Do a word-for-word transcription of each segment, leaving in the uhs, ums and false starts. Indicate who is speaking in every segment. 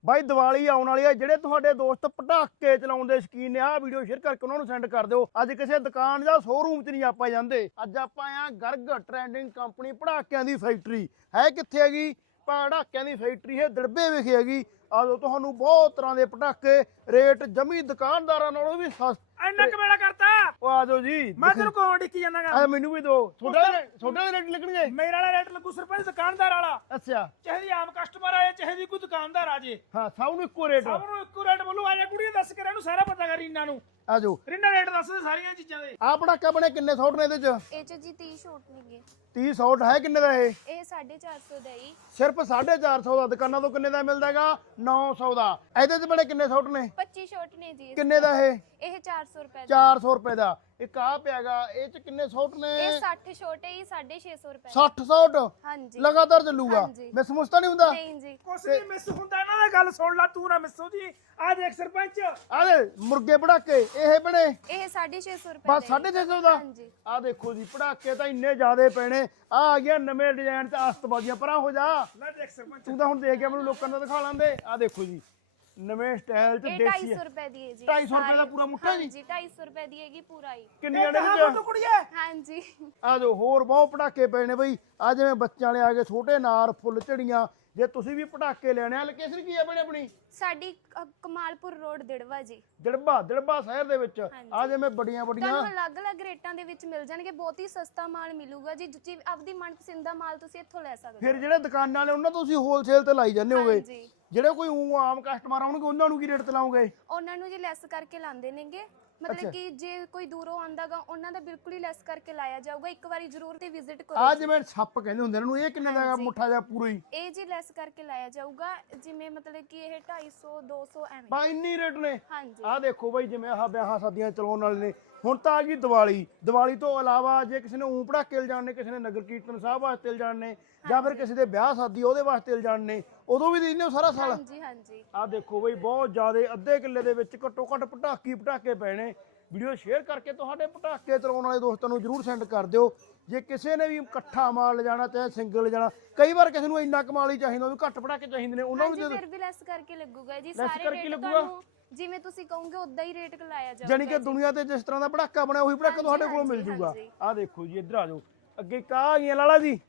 Speaker 1: ਬਾਈ ਦੀਵਾਲੀ ਆਉਣ ਵਾਲੀ ਹੈ। ਜਿਹੜੇ ਤੁਹਾਡੇ ਦੋਸਤ ਪਟਾਕੇ ਚਲਾਉਣ ਦੇ ਸ਼ੌਕੀਨ ਨੇ ਆਹ ਵੀਡੀਓ ਸ਼ੇਅਰ ਕਰਕੇ ਉਹਨਾਂ ਨੂੰ ਸੈਂਡ ਕਰ ਦਿਓ। ਅੱਜ ਕਿਸੇ ਦੁਕਾਨ ਜਾਂ ਸ਼ੋਰੂਮ 'ਚ ਨਹੀਂ ਆਪਾਂ ਜਾਂਦੇ, ਅੱਜ ਆਪਾਂ ਆ ਗਰਗ ਟ੍ਰੈਂਡਿੰਗ ਕੰਪਨੀ ਪਟਾਕਿਆਂ ਦੀ ਫੈਕਟਰੀ। ਹੈ ਕਿੱਥੇ ਹੈਗੀ? ਪਟਾਕਿਆਂ ਦੀ ਫੈਕਟਰੀ ਹੈ ਦੜਬੇ ਵਿਖੇ ਹੈਗੀ। ਆਜੋ ਤੁਹਾਨੂੰ ਬਹੁਤ ਤਰ੍ਹਾਂ ਦੇ ਪਟਾਕੇ ਰੇਟ ਜਮੀ ਦੁਕਾਨਦਾਰਾਂ ਨਾਲੋਂ ਵੀ ਸਸਤੇ।
Speaker 2: ਇੰਨਾ ਕਵੇਲਾ ਕਰਤਾ
Speaker 1: ਉਹ ਆਜੋ ਜੀ,
Speaker 2: ਮੈਂ ਤੈਨੂੰ ਕੋਣ ਡਿੱਕੀ ਜਾਣਾਗਾ।
Speaker 1: ਆ ਮੈਨੂੰ ਵੀ ਦਿਓ। ਤੁਹਾਡਾ ਤੁਹਾਡਾ ਰੇਟ ਲੱਗਣਗੇ?
Speaker 2: ਮੇਰੇ ਵਾਲਾ ਰੇਟ ਲੱਗੂ ਸਰਪੰਚ ਦੁਕਾਨਦਾਰ ਵਾਲਾ।
Speaker 1: ਅੱਛਾ,
Speaker 2: ਚਾਹੇ ਦੀ ਆਮ ਕਸਟਮਰ ਆਏ ਚਾਹੇ ਦੀ ਕੋਈ ਦੁਕਾਨਦਾਰ ਆ ਜੇ,
Speaker 1: ਹਾਂ ਸਭ ਨੂੰ ਇੱਕੋ ਰੇਟ।
Speaker 2: ਸਭ ਨੂੰ ਇੱਕੋ ਰੇਟ ਬੋਲੂ। ਆ ਜਾ ਕੁੜੀਆਂ ਦੱਸ ਕੇ ਇਹਨੂੰ ਸਾਰਾ ਪਤਾ ਕਰ ਰੀਨਾ ਨੂੰ।
Speaker 1: ਆਜੋ
Speaker 2: ਰੀਨਾ ਰੇਟ ਦੱਸ ਦੇ ਸਾਰੀਆਂ ਚੀਜ਼ਾਂ ਦੇ।
Speaker 1: ਆਹ ਪਟਾਕਾ ਬਣੇ ਕਿੰਨੇ ਸੌਟ ਨੇ ਇਹਦੇ ਚ?
Speaker 3: ਇਹ ਚ ਜੀ ਤੀਹ ਛੋਟ ਨੇਗੇ।
Speaker 1: ਤੀਹ ਸੌਟ ਹੈ ਕਿੰਨੇ ਦਾ ਇਹ?
Speaker 3: ਇਹ ਸਾਢੇ ਚਾਰ ਸੌ ਦਾ ਹੀ।
Speaker 1: ਸਿਰਫ ਸਾਢੇ ਚਾਰ ਸੌ ਦਾ। ਦੁਕਾਨਾਂ ਤੋਂ ਕਿੰਨੇ ਦਾ ਮਿਲਦਾ ਹੈਗਾ? ਨੌ ਸੌ ਦਾ। ਇਹਦੇ ਚ ਬਣੇ ਕਿੰਨੇ ਸੌਟ ਨੇ?
Speaker 3: ਪੱਚੀ ਛੋਟ ਨੇ ਜੀ।
Speaker 1: ਕਿੰਨੇ ਦਾ ਇਹ?
Speaker 3: ਇਹ ਚਾਰ ਸੌ ਰੁਪਏ ਦਾ।
Speaker 1: ਚਾਰ ਸੌ ਰੁਪਏ ਦਾ। ਇੱਕ ਆ ਪਿਆਗਾ, ਇਹ ਚ ਕਿੰਨੇ ਸੌਟ ਨੇ?
Speaker 3: ਇਹ ਸੱਠ ਛੋਟ ਹੈ ਜੀ, ਸਾਢੇ ਛੇ ਸੌ ਰੁਪਏ।
Speaker 1: ਸੱਠ ਸੌਟ
Speaker 3: ਹਾਂਜੀ
Speaker 1: ਲਗਾਤਾਰ ਚੱਲੂਗਾ।
Speaker 3: ਹਾਂਜੀ।
Speaker 1: ਮਿਸ ਮੁਸਤਾ ਨਹੀਂ ਹੁੰਦਾ?
Speaker 3: ਨਹੀਂ ਜੀ।
Speaker 2: ਕੁਛ ਨਹੀਂ ਮਿਸ ਹੁੰਦਾ ਇਹਨਾਂ ਦਾ। ਗੱਲ ਸੁਣ ਲੈ ਤੂੰ ਨਾ ਮਿਸੋ ਜੀ। ਆ ਦੇਖ ਸਰਪੰਚ,
Speaker 1: ਆਲੇ ਮੁਰਗੇ ਪੜਾਕੇ ਇਹ ਬਣੇ
Speaker 3: ਇਹ ਸਾਢੇ ਛੇ ਸੌ ਰੁਪਏ
Speaker 1: ਬਸ ਸਾਢੇ ਛੇ ਸੌ ਦਾ।
Speaker 3: ਹਾਂਜੀ।
Speaker 1: ਆ ਦੇਖੋ ਜੀ ਪੜਾਕੇ ਤਾਂ ਇੰਨੇ ਜ਼ਿਆਦੇ ਪੈਣੇ। ਆ ਆ ਗਿਆ ਨਵੇਂ ਡਿਜ਼ਾਈਨ ਤੇ ਆਸਤਬਾਜ਼ੀਆਂ। ਪਰਾਂ ਹੋ ਜਾ,
Speaker 2: ਲੈ ਦੇਖ ਸਰਪੰਚ।
Speaker 1: ਤੂੰ ਤਾਂ ਹੁਣ ਦੇਖ ਕੇ ਮੈਨੂੰ ਲੋਕਾਂ ਨੂੰ ਦਿਖਾ ਲਾਂਦੇ। ਆ ਦੇਖੋ ਜੀ ਨਵੇਂ ਸਟਾਈਲ ਚ
Speaker 3: ਇਹ
Speaker 1: ਦੇਸੀ
Speaker 3: ਢਾਈ ਸੌ ਰੁਪਏ ਦੀ ਹੈ ਜੀ।
Speaker 1: ਢਾਈ ਸੌ ਰੁਪਏ ਦਾ ਪੂਰਾ ਮੁੱਠਾ ਜੀ?
Speaker 3: ਹਾਂਜੀ ਢਾਈ ਸੌ ਰੁਪਏ ਦੀ ਹੈਗੀ ਪੂਰਾ ਹੀ।
Speaker 1: ਕਿੰਨੀਆਂ ਨੇ
Speaker 2: ਇਹ
Speaker 1: ਵਿੱਚ?
Speaker 2: ਤੂੰ ਕੁੜੀਏ
Speaker 3: ਹਾਂਜੀ
Speaker 1: ਆ ਜੋ ਹੋਰ ਬਹੁਤ ਪਟਾਕੇ ਪਏ ਨੇ ਬਈ। ਆ ਜਿਵੇਂ ਬੱਚਿਆਂ ਵਾਲੇ ਆ ਗਏ, ਛੋਟੇ ਨਾਰ ਫੁੱਲ ਝੜੀਆਂ। ਜੇ ਤੁਸੀਂ ਵੀ ਪਟਾਕੇ ਲੈਣੇ ਆ, ਲੋਕੇਸ਼ਨ ਕੀ ਆ ਬਣੀ ਆਪਣੀ?
Speaker 3: ਸਾਡੀ ਕ- ਕਮਾਲਪੁਰ ਰੋਡ ਦਿੜਵਾ ਜੀ।
Speaker 1: ਦਿੜਬਾ ਦਿੜਬਾ ਸ਼ਹਿਰ ਦੇ ਵਿੱਚ।
Speaker 3: ਹਾਂਜੀ।
Speaker 1: ਆ ਜਿਵੇਂ ਬੜੀਆਂ ਬੜੀਆਂ
Speaker 3: ਤੁਹਾਨੂੰ ਅਲੱਗ-ਅਲੱਗ ਰੇਟਾਂ ਦੇ ਵਿੱਚ ਮਿਲ ਜਾਣਗੇ। ਬਹੁਤ ਹੀ ਸਸਤਾ ਮਾਲ ਮਿਲੂਗਾ ਜੀ। ਜੀ ਆਪਦੀ ਮਨਪਸੰਦ ਦਾ ਮਾਲ ਤੁਸੀਂ ਇੱਥੋਂ ਲੈ ਸਕਦੇ
Speaker 1: ਫਿਰ ਜਿਹੜੇ ਦੁਕਾਨਾਂ ਨੇ ਉਹਨਾਂ ਤੋਂ ਤੁਸੀਂ ਹੋਲਸੇਲ ਤੇ ਲਾਈ ਜਾਂਦੇ ਹੋਗੇ।
Speaker 3: ਹਾਂਜੀ।
Speaker 1: ਜਿਹੜੇ ਕੋਈ ਊਂ ਆਮ ਕਸਟਮਰ ਆਉਣਗੇ ਉਹਨਾਂ ਨੂੰ ਕੀ ਰੇਟ ਤੇ ਲਾਉਂਗੇ?
Speaker 3: ਉਹਨਾਂ ਨੂੰ ਜੀ ਲੈਸ ਕਰਕੇ ਲਾਉਂਦੇ ਨੇਗੇ। ਮਤਲਬ ਕਿ ਜੇ ਕੋਈ ਦੂਰੋਂ ਆਂਦਾਗਾ ਉਹਨਾਂ ਦਾ ਬਿਲਕੁਲ ਹੀ ਲੈਸ ਕਰਕੇ ਲਾਇਆ ਜਾਊਗਾ। ਇੱਕ ਵਾਰੀ ਜ਼ਰੂਰ ਤੇ ਵਿਜ਼ਿਟ ਕਰੋ
Speaker 1: ਆ
Speaker 3: ਜੀ।
Speaker 1: ਜਿਵੇਂ ਸੱਪ ਕਹਿੰਦੇ ਹੁੰਦੇ ਇਹਨਾਂ ਨੂੰ, ਇਹ ਕਿੰਨੇ ਦਾ
Speaker 3: ਹਾਂਜੀ।
Speaker 1: ਮੁੱਠਾ ਜਾਂ ਪੂਰਾ ਹੀ?
Speaker 3: ਇਹ ਜੀ ਲੈਸ ਕਰਕੇ ਲਾਇਆ ਜਾਊਗਾ। ਜਿਵੇਂ ਮਤਲਬ ਕਿ ਇਹ ਢਾਈ ਸੌ ਦੋ ਸੌ ਐਵੇਂ।
Speaker 1: ਬਾ ਇੰਨੀ ਰੇਟ ਨੇ?
Speaker 3: ਹਾਂਜੀ
Speaker 1: ਆ ਦੇਖੋ ਬਈ ਜਿਵੇਂ ਆਹ ਵਿਆਹਾਂ ਸ਼ਾਦੀਆਂ ਚਲਾਉਣ ਵਾਲੇ ਨੇ। ਹੁਣ ਤਾਂ ਆ ਗਈ ਦੀਵਾਲੀ। ਦੀਵਾਲੀ ਤੋਂ ਇਲਾਵਾ ਜੇ ਕਿਸੇ ਨੇ ਊਂ ਪੜਾਕੇ ਲਿਜਾਣ ਨੇ, ਕਿਸੇ ਨੇ ਨਗਰ ਕੀਰਤਨ ਸਾਹਿਬ ਵਾਸਤੇ ਲਿਜਾਣ ਨੇ, ਜਾਂ ਫਿਰ ਕਿਸੇ ਦੇ ਵਿਆਹ ਸ਼ਾਦੀ ਉਹਦੇ ਵਾਸਤੇ ਲਿਜਾਣ ਨੇ, ਉਦੋਂ ਵੀ ਦਿੰਦੇ ਹੋ ਸਾਰਾ ਸਾਲ?
Speaker 3: ਹਾਂਜੀ ਹਾਂਜੀ।
Speaker 1: ਆ ਦੇਖੋ ਬਈ ਬਹੁਤ ਜ਼ਿਆਦੇ ਅੱਧੇ ਕਿੱਲੇ ਦੇ ਵਿੱਚ ਘੱਟੋ ਘੱਟ ਪਟਾਕੀ ਪਟਾਕੇ ਪਏ ਨੇ। ਵੀਡੀਓ ਸ਼ੇਅਰ ਕਰਕੇ ਤੁਹਾਡੇ ਪਟਾਕੇ ਚਲਾਉਣ ਵਾਲੇ ਦੋਸਤਾਂ ਨੂੰ ਜਰੂਰ ਸੈਂਡ ਕਰ ਦਿਓ। ਜੇ ਕਿਸੇ ਨੇ ਵੀ ਇਕੱਠਾ ਮਾਲ ਲਿਜਾਣਾ ਚਾਹੇ ਸਿੰਗਲ ਲਿਜਾਣਾ, ਕਈ ਵਾਰ ਕਿਸੇ ਨੂੰ ਇੰਨਾ ਕਮਾਲ ਹੀ ਚਾਹੀਦਾ ਵੀ ਘੱਟ ਪਟਾਕੇ ਚਾਹੀਦੇ ਨੇ, ਉਹਨਾਂ ਨੂੰ
Speaker 3: ਹਾਂਜੀ
Speaker 1: ਦੇ
Speaker 3: ਫਿਰ ਵੀ ਲੈਸ ਕਰਕੇ ਲੱਗੂਗਾ ਜੀ।
Speaker 1: ਲੈਸ
Speaker 3: ਸਾਰੇ
Speaker 1: ਕਰਕੇ
Speaker 3: ਰੇਟ
Speaker 1: ਲੱਗੂਗਾ?
Speaker 3: ਤੁਹਾਨੂੰ ਜਿਵੇਂ ਤੁਸੀਂ ਕਹੋਗੇ ਉਦਾਂ ਹੀ ਰੇਟ ਲਾਇਆ ਜਾਊਗਾ।
Speaker 1: ਜਾਨੀ ਕਿ ਦੁਨੀਆ ਤੇ ਜਿਸ ਤਰ੍ਹਾਂ ਦਾ ਪਟਾਕਾ ਬਣਿਆ ਉਹੀ ਪਟਾਕਾ ਤੁਹਾਡੇ ਕੋਲੋਂ ਮਿਲ
Speaker 3: ਹਾਂਜੀ,
Speaker 1: ਜੂਗਾ।
Speaker 3: ਹਾਂਜੀ।
Speaker 1: ਆ ਦੇਖੋ ਜੀ ਇੱਧਰ ਆ ਜਾਓ। ਅੱਗੇ ਕਾ ਆ ਗਈਆਂ ਲਾਲਾ ਜੀ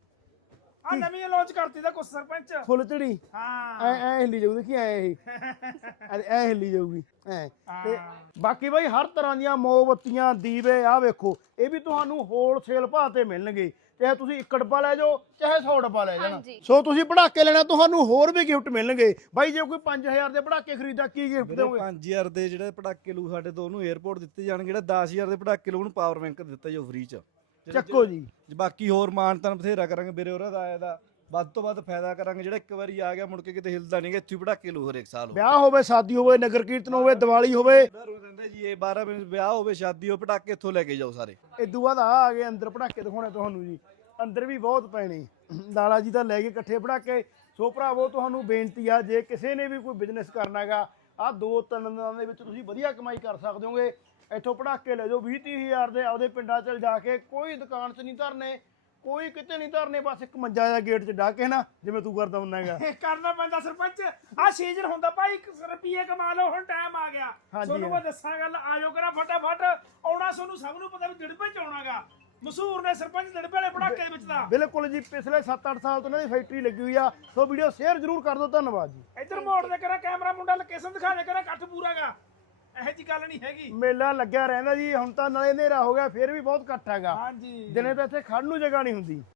Speaker 2: ਆ ਨਵੀਂ ਲਾਂਚ ਕਰਤੀ ਦਾ ਕੁਛ ਸਰਪੰਚ।
Speaker 1: ਫੁੱਲ ਝੜੀ।
Speaker 2: ਹਾਂ
Speaker 1: ਐ ਐ ਹਿੱਲੀ ਜਾਊ, ਦੇਖੀ ਐ ਇਹ ਐ ਐ ਹਿੱਲੀ ਜਾਊਗੀ ਐ। ਤੇ ਬਾਕੀ ਬਾਈ ਹਰ ਤਰ੍ਹਾਂ ਦੀਆਂ ਮੋਮਬੱਤੀਆਂ ਦੀਵੇ ਆ ਵੇਖੋ, ਇਹ ਵੀ ਤੁਹਾਨੂੰ ਹੋਲਸੇਲ ਭਾਅ ਤੇ ਮਿਲਣਗੇ। ਚਾਹੇ ਤੁਸੀਂ ਇੱਕ ਡੱਬਾ ਲੈ ਜਾਓ ਚਾਹੇ ਸੌ ਡੱਬਾ ਲੈ ਜਾਣਾ।
Speaker 3: ਹਾਂਜੀ।
Speaker 1: ਸੋ ਤੁਸੀਂ ਪਟਾਕੇ ਲੈਣਾ ਤੁਹਾਨੂੰ ਹੋਰ ਵੀ ਗਿਫਟ ਮਿਲਣਗੇ। ਬਾਈ ਜੇ ਕੋਈ ਪੰਜ ਹਜ਼ਾਰ ਦੇ ਪਟਾਕੇ ਖਰੀਦਾ ਕੀ ਗਿਫਟ ਦੇਵੋਗੇ?
Speaker 4: ਪੰਜ ਹਜ਼ਾਰ ਦੇ ਜਿਹੜੇ ਪਟਾਕੇ ਲੂ ਸਾਡੇ ਤੋਂ ਉਹਨੂੰ 에어ਪੋਰਟ ਦਿੱਤੇ ਜਾਣਗੇ। ਜਿਹੜਾ ਦਸ ਹਜ਼ਾਰ ਦੇ ਪਟਾਕੇ ਲੂ ਉਹਨੂੰ ਪਾਵਰ ਬੈਂਕ ਦਿੱਤਾ ਜਾਊ ਫ੍ਰੀ ਚ।
Speaker 1: ਚੱਕੋ ਜੀ।
Speaker 4: ਬਾਕੀ ਹੋਰ ਮਾਨ ਤਾਂ ਬਥੇਰਾ ਕਰਾਂਗੇ ਵੀਰੇ ਉਹਨਾਂ ਦਾ ਆਇਆ ਦਾ ਵੱਧ ਤੋਂ ਵੱਧ ਫਾਇਦਾ ਕਰਾਂਗੇ। ਜਿਹੜਾ ਇੱਕ ਵਾਰੀ ਆ ਗਿਆ ਮੁੜ ਕੇ ਕਿਤੇ ਹਿਲਦਾ ਨਹੀਂਗਾ। ਇੱਥੇ ਹੀ ਪਟਾਕੇ ਲੂ ਹਰੇਕ ਸਾਲ।
Speaker 1: ਵਿਆਹ ਹੋਵੇ, ਸ਼ਾਦੀ ਹੋਵੇ, ਨਗਰ ਕੀਰਤਨ ਹੋਵੇ, ਦੀਵਾਲੀ ਹੋਵੇ,
Speaker 4: ਕਹਿੰਦੇ ਜੀ ਇਹ ਬਾਰਾਂ ਮਹੀਨੇ ਵਿਆਹ ਹੋਵੇ ਸ਼ਾਦੀ ਹੋਵੇ ਪਟਾਕੇ ਇੱਥੋਂ ਲੈ ਕੇ ਜਾਓ ਸਾਰੇ।
Speaker 1: ਇਦੋਂ ਬਾਅਦ ਆ ਆ ਗਏ ਅੰਦਰ ਪਟਾਕੇ ਦਿਖਾਉਣੇ ਤੁਹਾਨੂੰ ਜੀ। ਅੰਦਰ ਵੀ ਬਹੁਤ ਪੈਣੇ। ਲਾਲਾ ਜੀ ਤਾਂ ਲੈ ਕੇ ਇਕੱਠੇ ਪਟਾਕੇ। ਸੋ ਭਰਾਵੋ ਤੁਹਾਨੂੰ ਬੇਨਤੀ ਆ, ਜੇ ਕਿਸੇ ਨੇ ਵੀ ਕੋਈ ਬਿਜ਼ਨਸ ਕਰਨਾ ਹੈਗਾ, ਆ ਦੋ ਤਿੰਨ ਦਿਨਾਂ ਦੇ ਵਿੱਚ ਤੁਸੀਂ ਵਧੀਆ ਕਮਾਈ ਕਰ ਸਕਦੇ ਹੋਗੇ। ਇੱਥੋਂ ਪਟਾਕੇ ਲੈ ਜਾਓ ਵੀਹ ਤੀਹ ਹਜ਼ਾਰ ਦੇ। ਆਪਦੇ ਪਿੰਡਾਂ 'ਚ ਜਾ ਕੇ ਕੋਈ ਦੁਕਾਨ 'ਚ ਨਹੀਂ ਧਰਨੇ, ਕੋਈ ਕਿਤੇ ਨਹੀਂ ਧਰਨੇ। ਬਸ ਇੱਕ ਮੰਜਾ ਜਾਂ ਗੇਟ 'ਚ ਡਾ ਕੇ ਨਾ, ਜਿਵੇਂ ਤੂੰ ਕਰਦਾ ਹੁੰਦਾ ਹੈਗਾ।
Speaker 2: ਕਰਨਾ ਪੈਂਦਾ ਸਰਪੰਚ। ਆ ਸੀਜ਼ਨ ਹੁੰਦਾ ਭਾਈ, ਰੁਪਈਏ ਕਮਾ ਲਓ। ਹੁਣ ਟਾਈਮ ਆ ਗਿਆ।
Speaker 1: ਹਾਂਜੀ,
Speaker 2: ਤੁਹਾਨੂੰ ਮੈਂ ਦੱਸਾਂ ਗੱਲ। ਆਜੋ ਕਰਾ ਫਟਾਫਟ ਆਉਣਾ। ਤੁਹਾਨੂੰ ਸਭ ਨੂੰ ਪਤਾ ਵੀ ਦਿੜਪੇ ਚ ਆਉਣਾਗਾ। ਮਸ਼ਹੂਰ ਨੇ ਸਰਪੰਚ ਦਿੜਪੇ ਵਾਲੇ ਪਟਾਕੇ ਦੇ ਵਿੱਚ ਦਾ।
Speaker 1: ਬਿਲਕੁਲ ਜੀ, ਪਿਛਲੇ ਸੱਤ ਅੱਠ ਸਾਲ ਤੋਂ ਇਹਨਾਂ ਦੀ ਫੈਕਟਰੀ ਲੱਗੀ ਹੋਈ ਆ। ਸੋ ਵੀਡੀਓ ਸ਼ੇਅਰ ਜ਼ਰੂਰ ਕਰ ਦਿਓ। ਧੰਨਵਾਦ ਜੀ।
Speaker 2: ਇੱਧਰ ਮੋੜ ਦੇ ਕਰਾ ਕੈਮਰਾ ਮੁੰਡਾ, ਲੋਕੇਸ਼ਨ ਦਿਖਾ ਦੇ ਕਰਾ। ਇਕੱਠ ਪੂਰਾਗਾ, ਇਹੋ ਜੀ ਗੱਲ ਨਹੀਂ ਹੈਗੀ।
Speaker 1: ਮੇਲਾ ਲੱਗਿਆ ਰਹਿੰਦਾ ਜੀ। ਹੁਣ ਤਾਂ ਨਾਲੇ ਹਨੇਰਾ ਹੋ ਗਿਆ, ਫਿਰ ਵੀ ਬਹੁਤ ਇਕੱਠ ਹੈਗਾ।
Speaker 2: ਹਾਂਜੀ
Speaker 1: ਦਿਨੇ ਤਾਂ ਇੱਥੇ ਖੜਨ ਨੂੰ ਜਗ੍ਹਾ ਨਹੀਂ ਹੁੰਦੀ।